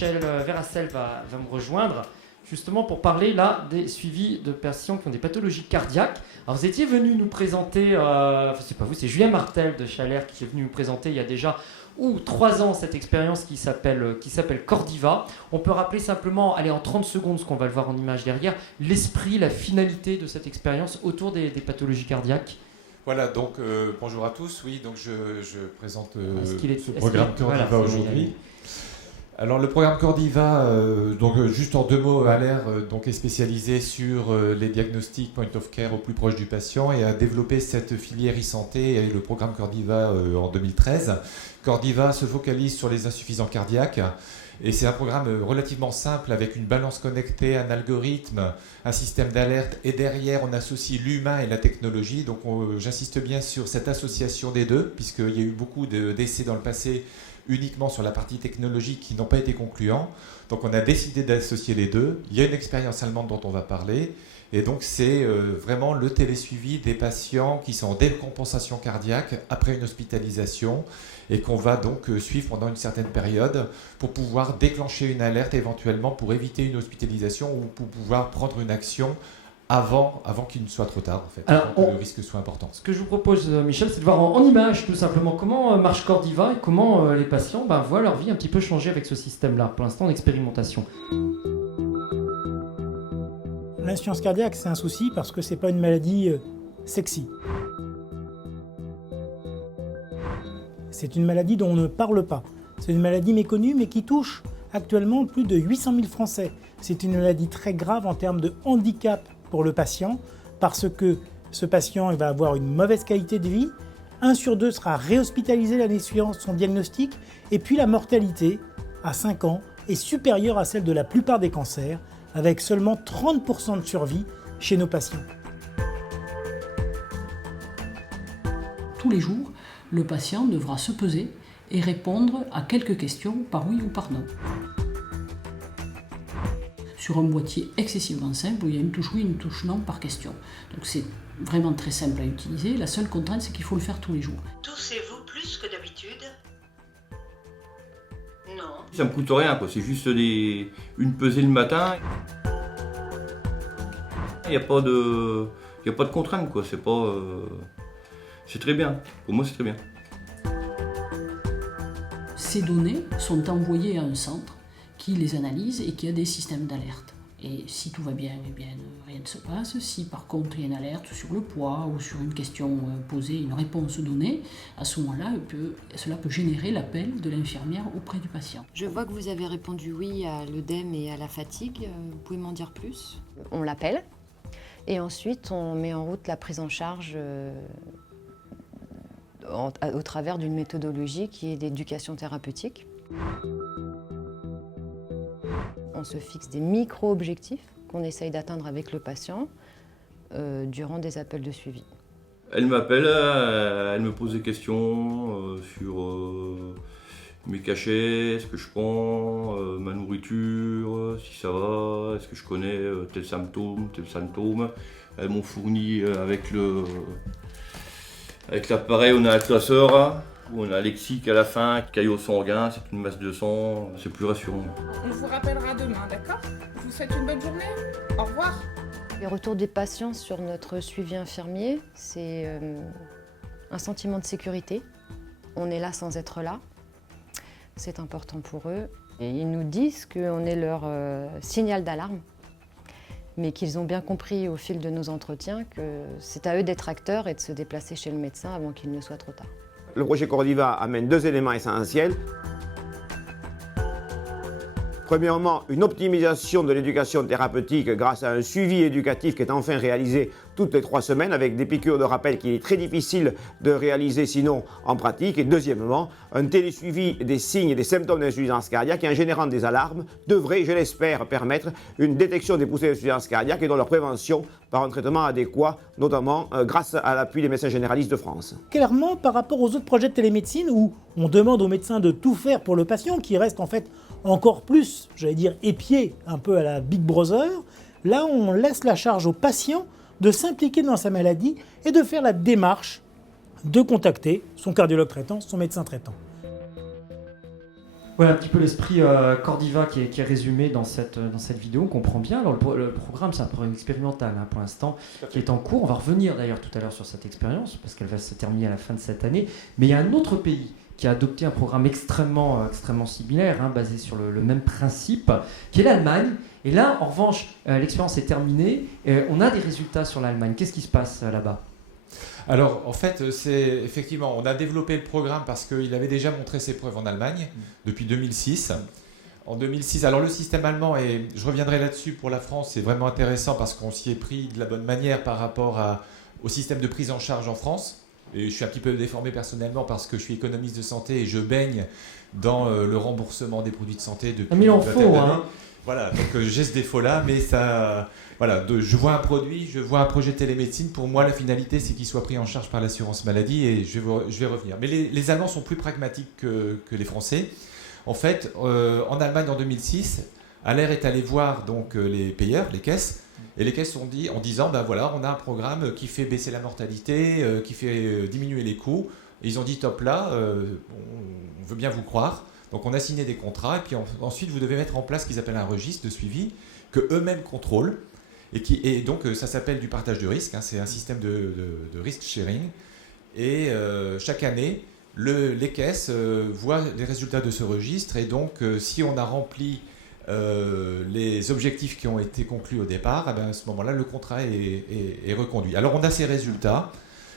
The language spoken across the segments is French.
Michel Verracel va me rejoindre, justement pour parler là des suivis de patients qui ont des pathologies cardiaques. Alors vous étiez venu nous présenter, c'est pas vous, c'est Julien Martel de Chalère qui est venu nous présenter il y a déjà 3 ans cette expérience qui s'appelle Cordiva. On peut rappeler simplement, allez, en 30 secondes, ce qu'on va le voir en image derrière, l'esprit, la finalité de cette expérience autour des pathologies cardiaques. Voilà, donc bonjour à tous. Oui, donc je présente ce programme Cordiva aujourd'hui. Alors le programme Cordiva, donc juste en 2 mots, Aller donc est spécialisé sur les diagnostics point of care au plus proche du patient et a développé cette filière e-santé et le programme Cordiva en 2013. Cordiva se focalise sur les insuffisants cardiaques et c'est un programme relativement simple avec une balance connectée, un algorithme, un système d'alerte et derrière on associe l'humain et la technologie. Donc j'insiste bien sur cette association des deux puisqu'il y a eu beaucoup d'essais dans le passé uniquement sur la partie technologique qui n'ont pas été concluants. Donc on a décidé d'associer les deux. Il y a une expérience allemande dont on va parler. Et donc c'est vraiment le télésuivi des patients qui sont en décompensation cardiaque après une hospitalisation et qu'on va donc suivre pendant une certaine période pour pouvoir déclencher une alerte éventuellement pour éviter une hospitalisation ou pour pouvoir prendre une action avant qu'il ne soit trop tard, en fait, avant que le risque soit important. Ce que je vous propose, Michel, c'est de voir en image tout simplement comment marche Cordiva et comment les patients voient leur vie un petit peu changer avec ce système-là, pour l'instant en expérimentation. L'insuffisance cardiaque, c'est un souci parce que c'est pas une maladie sexy. C'est une maladie dont on ne parle pas. C'est une maladie méconnue mais qui touche actuellement plus de 800 000 Français. C'est une maladie très grave en termes de handicap pour le patient parce que ce patient il va avoir une mauvaise qualité de vie. 1 sur 2 sera réhospitalisé l'année suivante son diagnostic et puis la mortalité à 5 ans est supérieure à celle de la plupart des cancers avec seulement 30% de survie chez nos patients. Tous les jours, le patient devra se peser et répondre à quelques questions par oui ou par non. Sur un boîtier excessivement simple où il y a une touche oui, une touche non par question. Donc c'est vraiment très simple à utiliser. La seule contrainte, c'est qu'il faut le faire tous les jours. Toussez-vous plus que d'habitude ? Non. Ça me coûte rien, quoi. C'est juste une pesée le matin. Il n'y a pas de contrainte, quoi. C'est très bien. Pour moi, c'est très bien. Ces données sont envoyées à un centre qui les analyse et qui a des systèmes d'alerte. Et si tout va bien, eh bien, rien ne se passe. Si par contre il y a une alerte sur le poids ou sur une question posée, une réponse donnée, à ce moment-là, cela peut générer l'appel de l'infirmière auprès du patient. Je vois que vous avez répondu oui à l'œdème et à la fatigue. Vous pouvez m'en dire plus ? On l'appelle et ensuite on met en route la prise en charge au travers d'une méthodologie qui est d'éducation thérapeutique. On se fixe des micro-objectifs qu'on essaye d'atteindre avec le patient durant des appels de suivi. Elle m'appelle, elle me pose des questions sur mes cachets, ce que je prends, ma nourriture, si ça va, est-ce que je connais tel symptôme. Elles m'ont fourni avec l'appareil, on a un classeur. On a lexique à la fin, caillot sanguin, c'est une masse de sang, c'est plus rassurant. On vous rappellera demain, d'accord ? Je vous souhaite une bonne journée. Au revoir. Les retours des patients sur notre suivi infirmier, c'est un sentiment de sécurité. On est là sans être là. C'est important pour eux. Et ils nous disent qu'on est leur signal d'alarme, mais qu'ils ont bien compris au fil de nos entretiens que c'est à eux d'être acteurs et de se déplacer chez le médecin avant qu'il ne soit trop tard. Le projet Cordiva amène 2 éléments essentiels. Premièrement, une optimisation de l'éducation thérapeutique grâce à un suivi éducatif qui est enfin réalisé toutes les 3 semaines avec des piqûres de rappel qu'il est très difficile de réaliser sinon en pratique. Et deuxièmement, un télésuivi des signes et des symptômes d'insuffisance cardiaque et en générant des alarmes devrait, je l'espère, permettre une détection des poussées d'insuffisance cardiaque et donc leur prévention par un traitement adéquat, notamment grâce à l'appui des médecins généralistes de France. Clairement, par rapport aux autres projets de télémédecine où on demande aux médecins de tout faire pour le patient, qui reste en fait encore plus, j'allais dire, épié un peu à la Big Brother, là on laisse la charge au patient de s'impliquer dans sa maladie et de faire la démarche de contacter son cardiologue traitant, son médecin traitant. Voilà un petit peu l'esprit Cordiva qui est résumé dans cette vidéo, on comprend bien. Alors le programme, c'est un programme expérimental pour l'instant qui est en cours. On va revenir d'ailleurs tout à l'heure sur cette expérience parce qu'elle va se terminer à la fin de cette année. Mais il y a un autre pays qui a adopté un programme extrêmement similaire, basé sur le même principe, qui est l'Allemagne. Et là, en revanche, l'expérience est terminée. On a des résultats sur l'Allemagne. Qu'est-ce qui se passe là-bas ? Alors, en fait, c'est effectivement, on a développé le programme parce qu'il avait déjà montré ses preuves en Allemagne depuis 2006. En 2006, alors le système allemand, et je reviendrai là-dessus pour la France, c'est vraiment intéressant parce qu'on s'y est pris de la bonne manière par rapport au système de prise en charge en France. Et je suis un petit peu déformé personnellement parce que je suis économiste de santé et je baigne dans le remboursement des produits de santé depuis mais il en faut, hein. Voilà, donc j'ai ce défaut-là, mais ça... Voilà, je vois un produit, je vois un projet de télémédecine. Pour moi, la finalité, c'est qu'il soit pris en charge par l'assurance maladie et je vais revenir. Mais les Allemands sont plus pragmatiques que les Français. En fait, en Allemagne, en 2006, Aller est allé voir donc, les payeurs, les caisses, et les caisses ont dit, en disant, ben voilà, on a un programme qui fait baisser la mortalité, qui fait diminuer les coûts. Et ils ont dit, top là, on veut bien vous croire. Donc on a signé des contrats, et puis ensuite, vous devez mettre en place ce qu'ils appellent un registre de suivi, que eux-mêmes contrôlent. Et donc ça s'appelle du partage de risque, c'est un système de risk sharing. Et chaque année, les caisses voient les résultats de ce registre. Et donc si on a rempli les objectifs qui ont été conclus au départ, à ce moment-là, le contrat est reconduit. Alors on a ces résultats,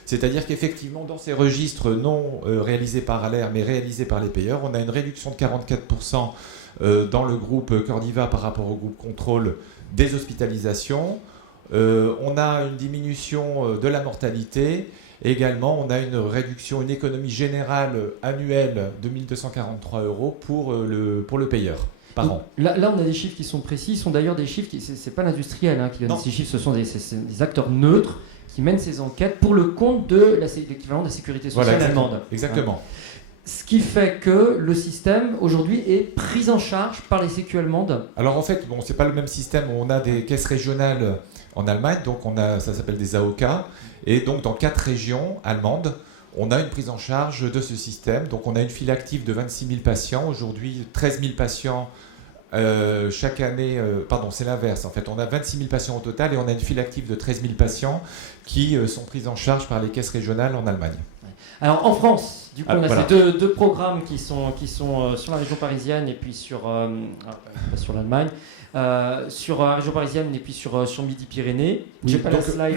c'est-à-dire qu'effectivement, dans ces registres non réalisés par Aller, mais réalisés par les payeurs, on a une réduction de 44% dans le groupe Cordiva par rapport au groupe contrôle des hospitalisations, on a une diminution de la mortalité, et également on a une économie générale annuelle de 1 243 € pour le payeur par an. Là, on a des chiffres qui sont précis, ce sont d'ailleurs des chiffres, c'est pas l'industriel qui donne ces chiffres, ce sont des acteurs neutres qui mènent ces enquêtes pour le compte de l'équivalent de la sécurité sociale allemande. Exactement. Ce qui fait que le système, aujourd'hui, est pris en charge par les sécu allemandes. Alors en fait, bon, c'est pas le même système. On a des caisses régionales en Allemagne, donc ça s'appelle des AOK. Et donc dans 4 régions allemandes, on a une prise en charge de ce système. Donc on a une file active de 26 000 patients. Aujourd'hui, 13 000 patients chaque année. Pardon, c'est l'inverse. En fait, on a 26 000 patients au total et on a une file active de 13 000 patients qui sont pris en charge par les caisses régionales en Allemagne. Alors en France, du coup, on a ces deux programmes qui sont sur la région parisienne et puis sur l'Allemagne, sur la région parisienne et puis sur Midi-Pyrénées. J'ai pas la slide.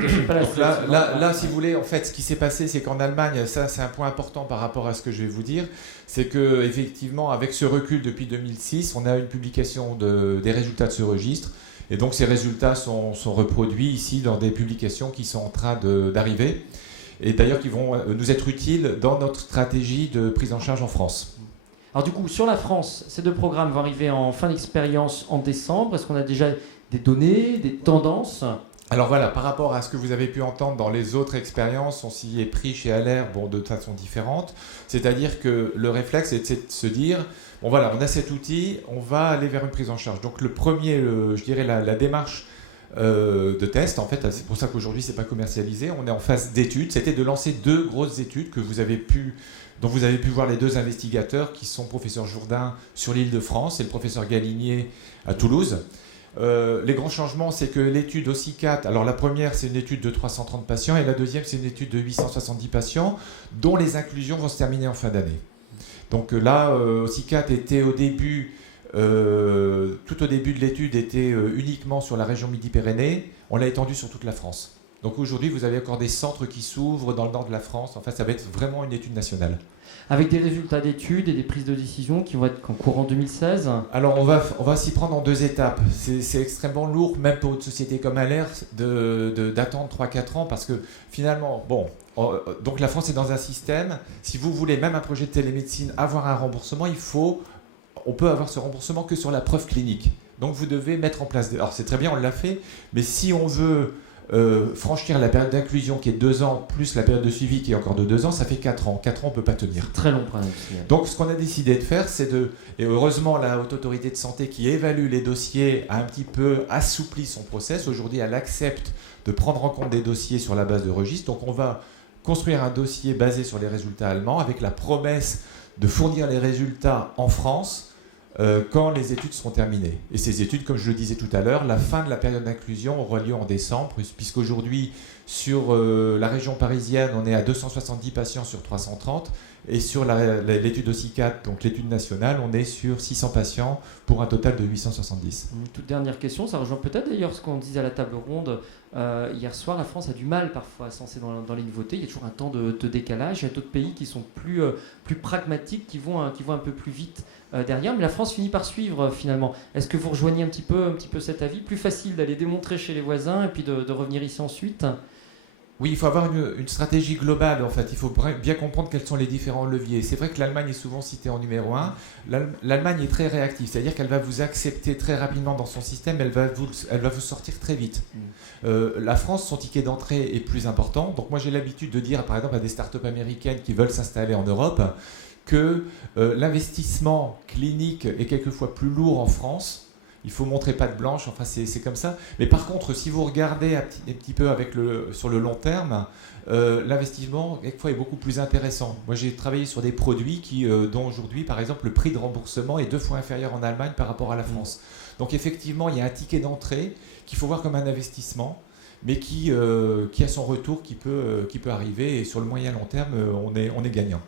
Là, si vous voulez, en fait, ce qui s'est passé, c'est qu'en Allemagne, ça c'est un point important par rapport à ce que je vais vous dire, c'est que effectivement, avec ce recul depuis 2006, on a une publication des résultats de ce registre. Et donc ces résultats sont reproduits ici dans des publications qui sont en train d'arriver. Et d'ailleurs qui vont nous être utiles dans notre stratégie de prise en charge en France. Alors du coup, sur la France, ces 2 programmes vont arriver en fin d'expérience en décembre. Est-ce qu'on a déjà des données, des tendances ? Alors voilà, par rapport à ce que vous avez pu entendre dans les autres expériences, on s'y est pris chez Aller, de façon différente. C'est-à-dire que le réflexe, c'est de se dire, bon voilà, on a cet outil, on va aller vers une prise en charge. Donc le premier, je dirais la démarche de test, en fait, c'est pour ça qu'aujourd'hui c'est pas commercialisé, on est en phase d'étude, c'était de lancer 2 grosses études dont vous avez pu voir les 2 investigateurs qui sont professeur Jourdain sur l'Île-de-France et le professeur Galinier à Toulouse. Les grands changements, c'est que l'étude OSICAT, alors la première c'est une étude de 330 patients et la deuxième c'est une étude de 870 patients dont les inclusions vont se terminer en fin d'année. Donc là, OSICAT était au début tout au début de l'étude était uniquement sur la région Midi-Pyrénées, on l'a étendu sur toute la France. Donc aujourd'hui, vous avez encore des centres qui s'ouvrent dans le nord de la France. En fait, ça va être vraiment une étude nationale. Avec des résultats d'études et des prises de décision qui vont être en courant 2016 ? Alors, on va s'y prendre en 2 étapes. C'est extrêmement lourd, même pour une société comme Aller, d'attendre 3-4 ans parce que finalement, donc la France est dans un système, si vous voulez, même un projet de télémédecine, avoir un remboursement, on peut avoir ce remboursement que sur la preuve clinique. Donc vous devez mettre en place... Alors c'est très bien, on l'a fait, mais si on veut franchir la période d'inclusion qui est 2 ans, plus la période de suivi qui est encore de 2 ans, ça fait 4 ans. 4 ans, on ne peut pas tenir. Très long problème. Donc ce qu'on a décidé de faire, c'est et heureusement la Haute Autorité de Santé qui évalue les dossiers a un petit peu assoupli son process. Aujourd'hui, elle accepte de prendre en compte des dossiers sur la base de registres. Donc on va construire un dossier basé sur les résultats allemands avec la promesse de fournir les résultats en France quand les études seront terminées. Et ces études, comme je le disais tout à l'heure, la fin de la période d'inclusion aura lieu en décembre, puisqu'aujourd'hui, sur la région parisienne, on est à 270 patients sur 330, et sur l'étude OSICAT, donc l'étude nationale, on est sur 600 patients pour un total de 870. Une toute dernière question, ça rejoint peut-être d'ailleurs ce qu'on disait à la table ronde hier soir. La France a du mal parfois à se lancer dans les nouveautés, il y a toujours un temps de décalage, il y a d'autres pays qui sont plus pragmatiques, qui vont un peu plus vite derrière, mais la France finit par suivre finalement. Est-ce que vous rejoignez un petit peu cet avis? Plus facile d'aller démontrer chez les voisins et puis de revenir ici ensuite? Oui, il faut avoir une stratégie globale en fait. Il faut bien comprendre quels sont les différents leviers. C'est vrai que l'Allemagne est souvent citée en numéro 1. L'Allemagne est très réactive, c'est-à-dire qu'elle va vous accepter très rapidement dans son système, elle va vous sortir très vite. La France, son ticket d'entrée est plus important. Donc moi j'ai l'habitude de dire par exemple à des startups américaines qui veulent s'installer en Europe que l'investissement clinique est quelquefois plus lourd en France. Il faut montrer patte blanche, enfin c'est comme ça. Mais par contre, si vous regardez un petit peu sur le long terme, l'investissement, quelquefois, est beaucoup plus intéressant. Moi, j'ai travaillé sur des produits dont aujourd'hui, par exemple, le prix de remboursement est 2 fois inférieur en Allemagne par rapport à la France. Donc effectivement, il y a un ticket d'entrée qu'il faut voir comme un investissement, mais qui a son retour qui peut arriver. Et sur le moyen long terme, on est gagnant.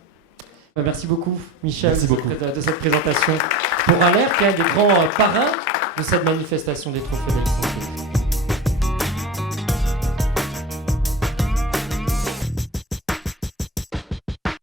Merci beaucoup, Michel, Merci beaucoup. de cette présentation pour Aller, qui est un des grands parrains de cette manifestation des trophées d'Aix-en-Provence.